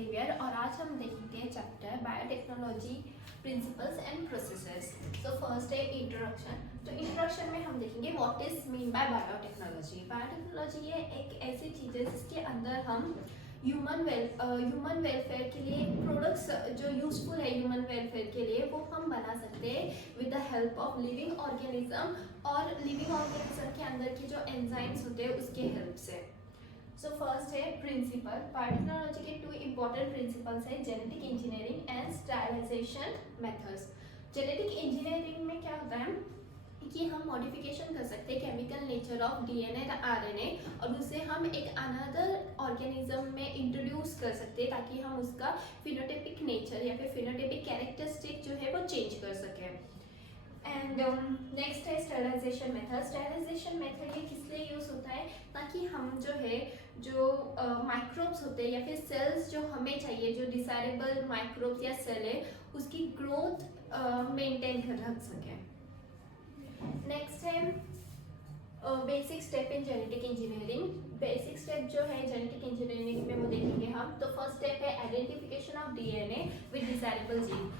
Xavier और आज हम देखेंगे chapter biotechnology principles and processes. So first है इंट्रोडक्शन। तो इंट्रोडक्शन में हम देखेंगे what is mean by biotechnology. Biotechnology ये एक ऐसी चीज़ है जिसके अंदर हम ह्यूमन वेलफेयर के लिए प्रोडक्ट्स जो यूजफुल है ह्यूमन वेलफेयर के लिए वो हम बना सकते हैं with the help of living organism और लिविंग ऑर्गेनिज्म के अंदर के जो एंजाइम्स होते हैं उसके हेल्प से। सो फर्स्ट है प्रिंसिपल। बायोटेक्नोलॉजी के टू इम्पॉर्टेंट प्रिंसिपल्स है genetic engineering and sterilisation methods. Genetic engineering में क्या होता है कि हम मॉडिफिकेशन कर सकते हैं केमिकल नेचर ऑफ डीएनए या आरएनए और उसे हम एक अनदर ऑर्गेनिज्म में इंट्रोड्यूस कर सकते हैं ताकि हम उसका फिनोटाइपिक नेचर या फिर फिनोटाइपिक कैरेक्टरिस्टिक जो है वो चेंज कर सकें। एंड नेक्स्ट है स्टरलाइजेशन मेथड। स्टरलाइजेशन मेथड ये किस लिए यूज़ होता है ताकि हम जो है जो माइक्रोब्स होते हैं या फिर सेल्स जो हमें चाहिए जो डिजायरेबल माइक्रोब्स या सेल है उसकी ग्रोथ मेंटेन कर रख सकें। नेक्स्ट है basic step in genetic engineering. Basic step जो है जेनेटिक इंजीनियरिंग में वो देखेंगे हम। तो फर्स्ट स्टेप है identification of DNA with desirable gene.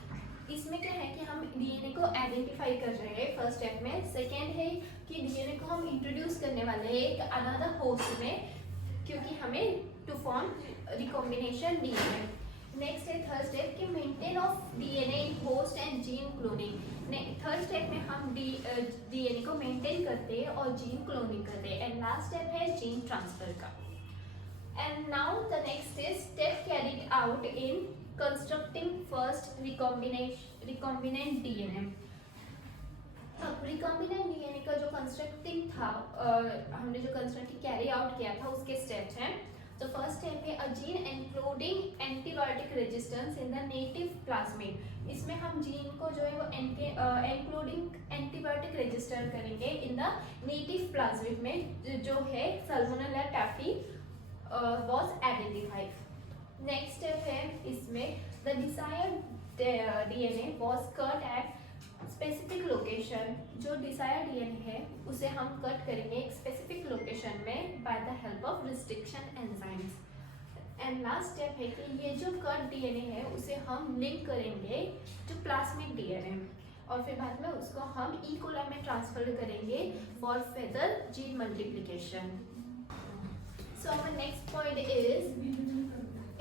इसमें क्या है कि हम डीएनए को आइडेंटिफाई कर रहे हैं फर्स्ट स्टेप में। सेकेंड है कि डीएनए को हम इंट्रोड्यूस करने वाले हैं एक अनदर होस्ट में क्योंकि हमें to form recombination DNA. Next है थर्ड स्टेप कि maintain of DNA in host and gene cloning. Third step में हम डीएनए को मेंटेन करते हैं और जीन क्लोनिंग करते हैं। एंड लास्ट स्टेप है जीन ट्रांसफर का। And now the next is step carried out in constructing first recombinant DNA. अब रिकॉम्बिनेंट डीएनए का जो कंस्ट्रक्टिंग था हमने जो कंस्ट्रक्टिंग कैरी आउट किया था उसके स्टेप्स हैं। तो फर्स्ट स्टेप है a gene including antibiotic resistance in the native plasmid. इसमें हम जीन को जो है वो इंक्लूडिंग एंटीबायोटिक रजिस्टर करेंगे इन द नेटिव प्लाज्मिड में जो है Salmonella typhi was identified. Next step है इसमें the desired DNA was cut at specific location. जो डिजायर डीएनए है उसे हम कट करेंगे एक स्पेसिफिक लोकेशन में by the help of restriction enzymes. And last step है कि ये जो कट डीएनए है उसे हम लिंक करेंगे टू प्लाज्मिक डीएनए और फिर बाद में उसको हम ई कोलाई में ट्रांसफर करेंगे for further gene multiplication. So our next point is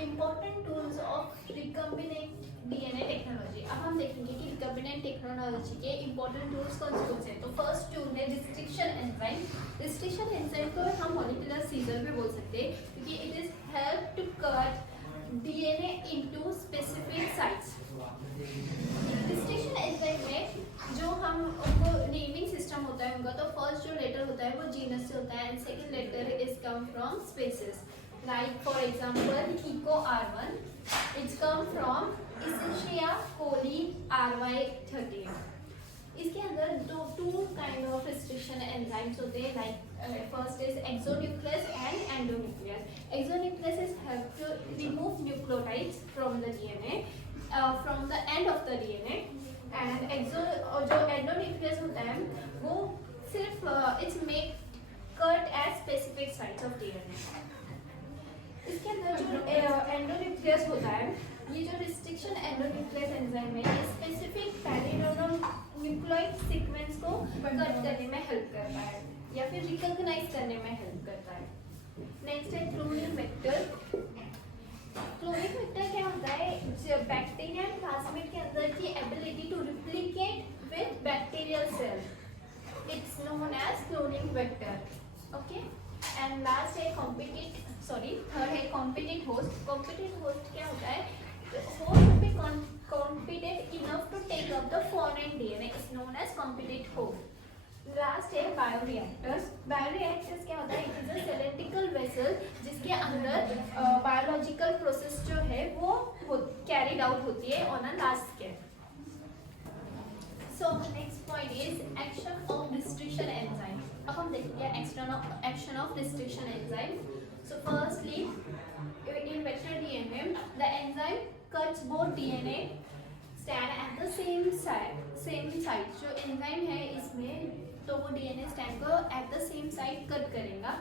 important tools of recombinant DNA technology. अब हम देखेंगे कि रिकॉम्बिनेंट टेक्नोलॉजी के इम्पोर्टेंट टूल्स कौन से हैं। तो फर्स्ट टूल है रिस्ट्रिक्शन एंजाइम। रिस्ट्रिक्शन एंजाइम को हम मॉलिक्यूलर सीजर भी बोल सकते हैं क्योंकि it is help to cut DNA into specific sites. Restriction enzyme में जो हम उनको नेमिंग सिस्टम होता है उनका, तो फर्स्ट जो लेटर होता है वो जीनस से होता है and second letter is come from species. Like for example, Hiko R1, it's come from Escherichia coli RY13. इसके अंदर two kind of restriction enzymes होते हैं like first is exonuclease and endonuclease. Exonuclease is help to remove nucleotides from the DNA from the end of the DNA and जो endonuclease होता है वो सिर्फ its make cut at specific sites of DNA. इसके अंदर जो endonuclease होता है ये जो रिस्ट्रिक्शन एंडोन्यूक्लियस एंजाइम है ये स्पेसिफिक पैरेनोडल न्यूक्लियोइड सीक्वेंस को कट करने में हेल्प करता है या फिर रिकॉग्नाइज करने में हेल्प करता है। नेक्स्ट है क्लोनिंग वेक्टर। क्लोनिंग वेक्टर क्या होता है बैक्टीरिया एंड प्लाज्मिड के अंदर की ability to replicate with bacterial cell, its known as cloning vector. Okay and last है थर्ड है कॉम्पिटेंट होस्ट। कॉम्पिटेंट होस्ट क्या होता है होस्ट पे competent enough to take up the foreign DNA is known as competent host. Last है bioreactors. Bioreactors क्या होता है it is a cylindrical vessel जिसके अंदर बायोलॉजिकल प्रोसेस जो है वो कैरिड आउट होती है on a large scale. So next point is action of restriction enzyme. अब हम देखेंगे action of restriction enzyme. So firstly, in vector DNA, the enzyme cuts both DNA stand at the same site. जो enzyme है इसमें तो वो DNA stand को at the same site cut करेगा।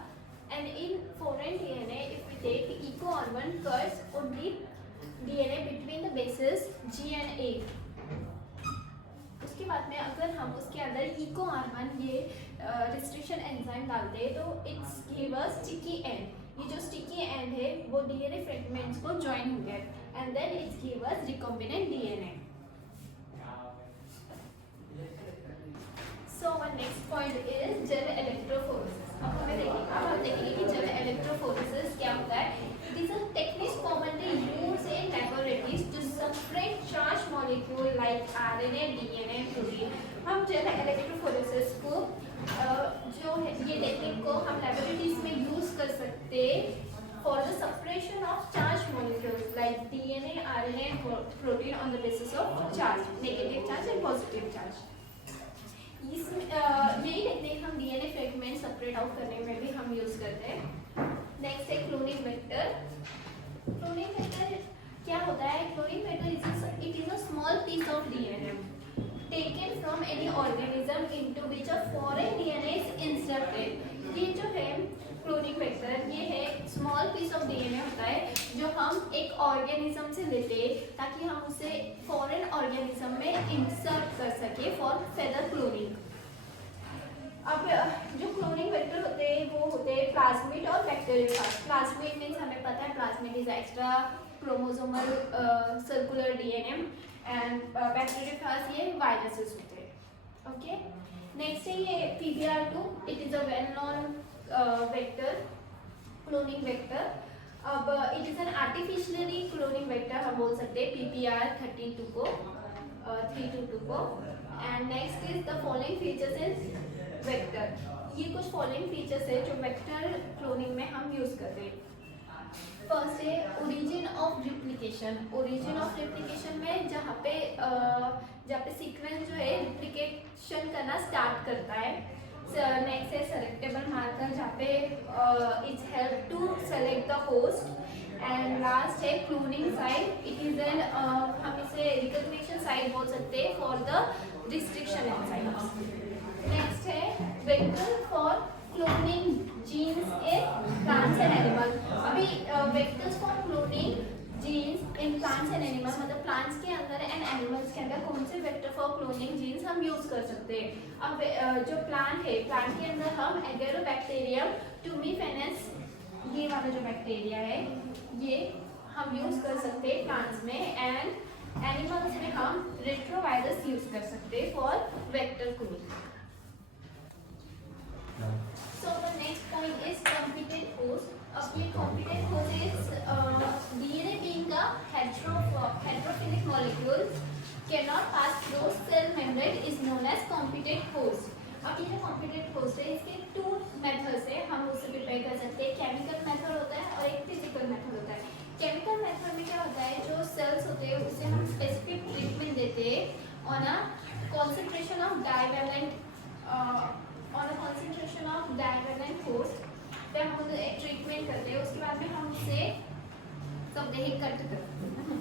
And in foreign DNA, if we take EcoR1 cuts only DNA between the bases G and A. उसके बाद में अगर हम उसके अंदर EcoR1 ये रिस्ट्रिक्शन एंजाइम डालते हैं तो its give us sticky end. ये जो स्टिकी एंड है वो DNA फ्रेगमेंट्स को जॉइन होंगे and then its give us recombinant DNA। So our next point is gel electrophoresis। अब हम देखेंगे कि gel electrophoresis क्या होता है। It is a technique commonly used in laboratories to separate charged molecule like RNA, DNA, protein। हम gel electrophoresis को जो है ये टेक्निक को हम लेबोरेटरीज में यूज कर सकते for the separation of charged molecules like DNA, RNA, protein on the basis of charge, negative charge and positive charge। यही टेक्निक हम डीएनए फ्रेगमेंट सेपरेट आउट करने में भी हम यूज करते हैं। नेक्स्ट है क्लोनिंग वेक्टर। क्लोनिंग वेक्टर क्या होता है। Cloning vector it is a small piece of DNA taken from any organism into which a foreign DNA is inserted. ये जो है क्लोनिंग वेक्टर ये है स्मॉल पीस ऑफ डीएनए होता है जो हम एक ऑर्गेनिज्म से लेते हैं ताकि हम उसे फॉरेन ऑर्गेनिज्म में इंसर्ट कर सके फॉर फर्दर क्लोनिंग। अब जो क्लोनिंग वेक्टर होते हैं वो होते हैं प्लाज्मिड और बैक्टीरियोफाज। प्लाज्मिड मीन्स हमें पता है plasmid is extra chromosomal circular DNA and bacteriophage ये वायरसेस होते हैं। ओके नेक्स्ट है ये PBR2। It is a well known vector cloning vector. अब it is an artificially cloning vector हम बोल सकते हैं PPR32 को 322 को। And next is the following features is vector. ये कुछ फॉलोइंग फीचर्स है जो वेक्टर क्लोनिंग में हम यूज करते हैं। फर्स्ट है origin of replication. Origin of replication में जहाँ पे सीक्वेंस जो है रिप्लिकेशन करना स्टार्ट करता है। नेक्स्ट है सेलेक्टेबल मार्कर जहाँ पे it's help to select the host. And last है cloning site. It is an हम इसे रिकॉग्निशन साइट बोल सकते हैं for the restriction enzymes. Next है vector for cloning genes in plants and animal. अभी vectors for cloning genes in plants and animal मतलब plants के अंदर एंड एनिमल्स के अंदर कौन से वेक्टर फॉर क्लोनिंग जीन्स हम यूज कर सकते हैं। अब जो प्लांट है प्लांट के अंदर हम एगेरोबैक्टीरियम टूमीफेनेस ये वाला जो बैक्टीरिया है ये हम यूज कर सकते हैं प्लांट्स में। एंड एनिमल्स में हम रेट्रोवायरस यूज कर सकते हैं for vector cloning. So the next point is competent host. अब ये competent host is DNA being a heterophilic molecule cannot pass through cell membrane is known as competent host। अब ये जो competent host है इसके टू मेथड्स है हम उससे प्रिपेयर कर सकते हैं। केमिकल मेथड होता है और एक फिजिकल मेथड होता है। केमिकल मेथड में क्या होता है जो सेल्स होते हैं उसे हम स्पेसिफिक ट्रीटमेंट देते हैं on a concentration of divalent host पे हम उसे एक ट्रीटमेंट करते हैं। उसके बाद में हम उसे सब देख कट करते हैं।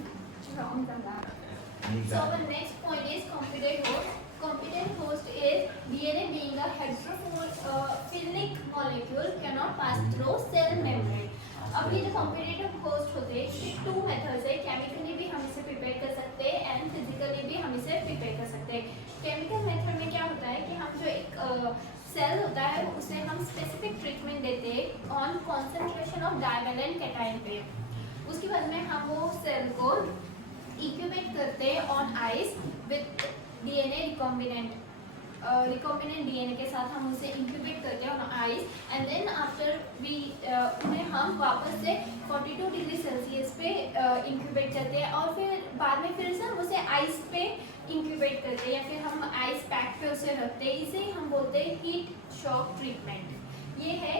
So the next point is competent host. Competent host is DNA being a heterophilic molecule cannot pass through cell membrane। अब ये जो कॉम्पिटेटिव होस्ट होते हैं इसके टू मेथड्स है। केमिकली भी हम इसे प्रिपेयर कर सकते हैं एंड फिजिकली भी हम इसे प्रिपेयर कर सकते हैं। केमिकल मेथड में क्या होता है कि हम जो एक सेल होता है उसे हम स्पेसिफिक ट्रीटमेंट देते हैं on concentration of divalent cation पे। उसके बाद में हम वो सेल को इंक्यूबेट करते हैं on ice with DNA recombinant DNA के साथ हम उसे इंक्यूबेट करते हैं on ice and then after we उन्हें हम वापस से 42 डिग्री सेल्सियस पे इंक्यूबेट करते हैं और फिर बाद में फिर से हम उसे आइस पे इंक्यूबेट करते हैं या फिर हम आइस पैक पे उसे रखते हैं। इसे हम बोलते हैं हीट शॉक ट्रीटमेंट। ये है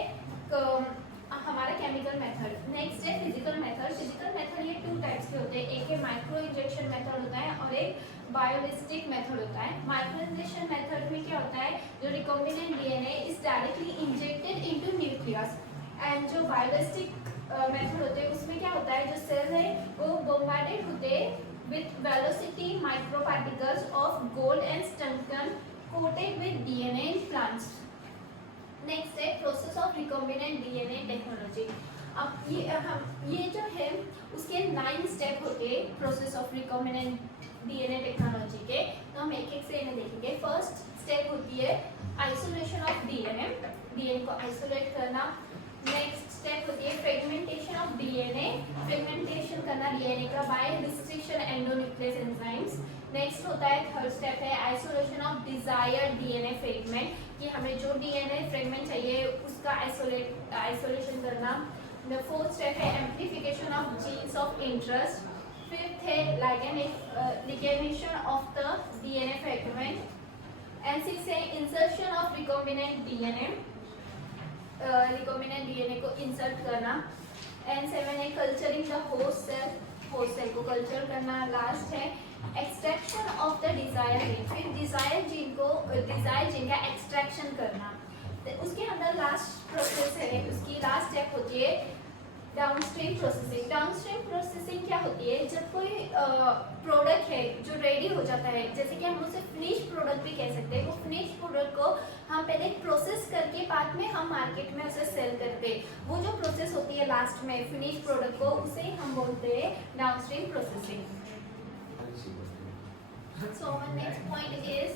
हमारा केमिकल मेथड। नेक्स्ट है फिजिकल मेथड। फिजिकल मेथड ये टू टाइप्स के होते हैं। एक है माइक्रो इंजेक्शन मेथड होता है और एक बायोलिस्टिक मेथड होता है। माइक्रो इंजेक्शन मेथड में क्या होता है जो recombinant DNA is directly injected into nucleus and जो बायोलिस्टिक मेथड होते हैं उसमें क्या होता है जो सेल है वो बोम्बार्डेड होते हैं with velocity microparticles of gold and tungsten coated with DNA in plants। Next है process of recombinant DNA technology। अब ये जो है उसके 9 स्टेप होते हैं process of recombinant DNA technology के, तो हम एक एक से इन्हें देखेंगे। फर्स्ट स्टेप होती है आइसोलेशन ऑफ डीएनए को आइसोलेट करना। नेक्स्ट स्टेप होती है फ्रेगमेंटेशन ऑफ डीएनए, फ्रेगमेंटेशन करना डीएनए का by restriction endonuclease enzymes. Next होता है थर्ड स्टेप है isolation of desired DNA fragment, कि हमें जो डीएनए फ्रेगमेंट चाहिए उसका आइसोलेशन करना। द फोर्थ स्टेप है amplification of genes of interest. Fifth है ligation of the DNA fragment. And six है इंसर्शन ऑफ रिकॉम्बिनेंट डीएनए को इंसर्ट करना। एंड सेवन है कल्चरिंग द होस्ट सेल को कल्चर करना। लास्ट है extraction of the desire gene, फिर Dzire gene का एक्सट्रैक्शन करना। तो उसके अंदर लास्ट प्रोसेस है, उसकी लास्ट स्टेप होती है डाउनस्ट्रीम प्रोसेसिंग। डाउनस्ट्रीम प्रोसेसिंग क्या होती है, जब कोई प्रोडक्ट है जो रेडी हो जाता है, जैसे कि हम उसे फिनिश प्रोडक्ट भी कह सकते हैं, वो फिनिश प्रोडक्ट को हम पहले प्रोसेस करके बाद में हम मार्केट में उसे सेल करते हैं। वो जो प्रोसेस होती है लास्ट में फिनिश प्रोडक्ट को, उसे हम बोलते हैं downstream processing. So our next point is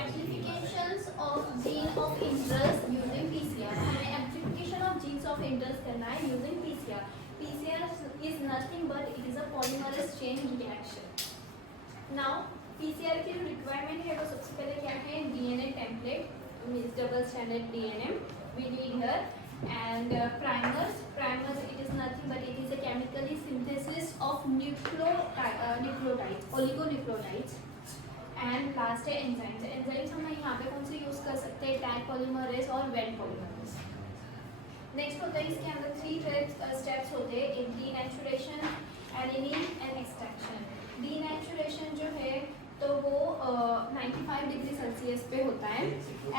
amplifications of gene of interest using PCR. हमें amplification of genes of interest करना है using PCR. PCR is nothing but it is a polymerase chain reaction. Now PCR की जो requirement है वो सबसे पहले क्या है, DNA template means double stranded DNA we need here, and primers it is nothing but it is a chemically synthesis of nucleotides oligonucleotides, and last है enzymes हम यहाँ पे कौन से यूज कर सकते हैं, टैग पॉलीमरेज और वेट पॉलीमरेज। नेक्स्ट होता है इसके अंदर 3 स्टेप्स होते हैं, एक denaturation, annealing and extraction. Denaturation जो है तो वो 95 डिग्री सेल्सियस पे होता है,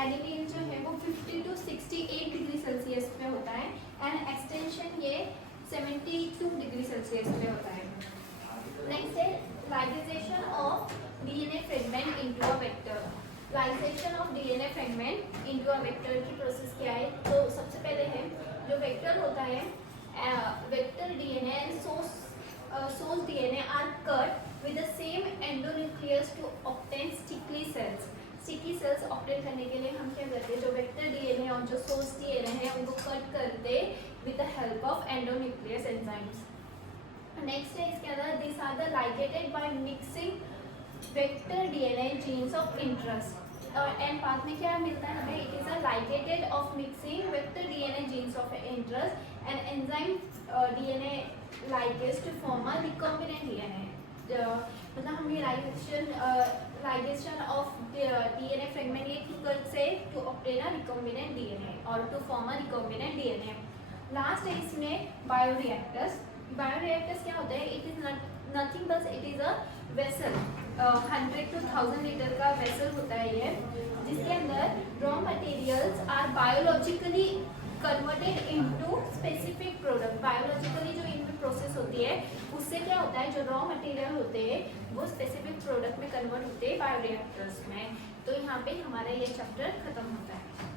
एनीलिंग जो है वो 50 to 68 डिग्री सेल्सियस पे होता है, एंड एक्सटेंशन ये 72 डिग्री सेल्सियस पे होता है। नेक्स्ट है ligation of DNA fragment into a vector. Ligation of DNA fragment into a vector की प्रोसेस क्या है, तो सबसे पहले है जो वेक्टर होता है, vector DNA and source DNA are cut with the same endonucleus to obtain sticky cells. Sticky cells obtain करने के लिए हम क्या करते हैं, जो वेक्टर डीएनए और जो सोर्स डीएनए है उनको कट करते with the help of endonuclease enzymes. Next है इसके अंदर this are the ligated by mixing vector DNA genes of interest, and बाद में क्या मिलता है हमें, it is a ligated of mixing vector DNA genes of interest and enzyme DNA ligase to form a recombinant DNA. मतलब हम ये ligation of DNA fragment ये क्यों से to obtain a recombinant DNA और to form a recombinant DNA. Last है इसमें bioreactors. Bioreactors क्या होता है, it is nothing but it is a vessel, 100 to 1000 litre का वेसल होता है ये, जिसके अंदर raw materials are biologically converted into specific product. Biologically जो इनमें प्रोसेस होती है उससे क्या होता है, जो रॉ मटेरियल होते हैं वो स्पेसिफिक प्रोडक्ट में कन्वर्ट होते हैं बायोरिएक्टर्स में। तो यहाँ पे हमारा ये चैप्टर खत्म होता है।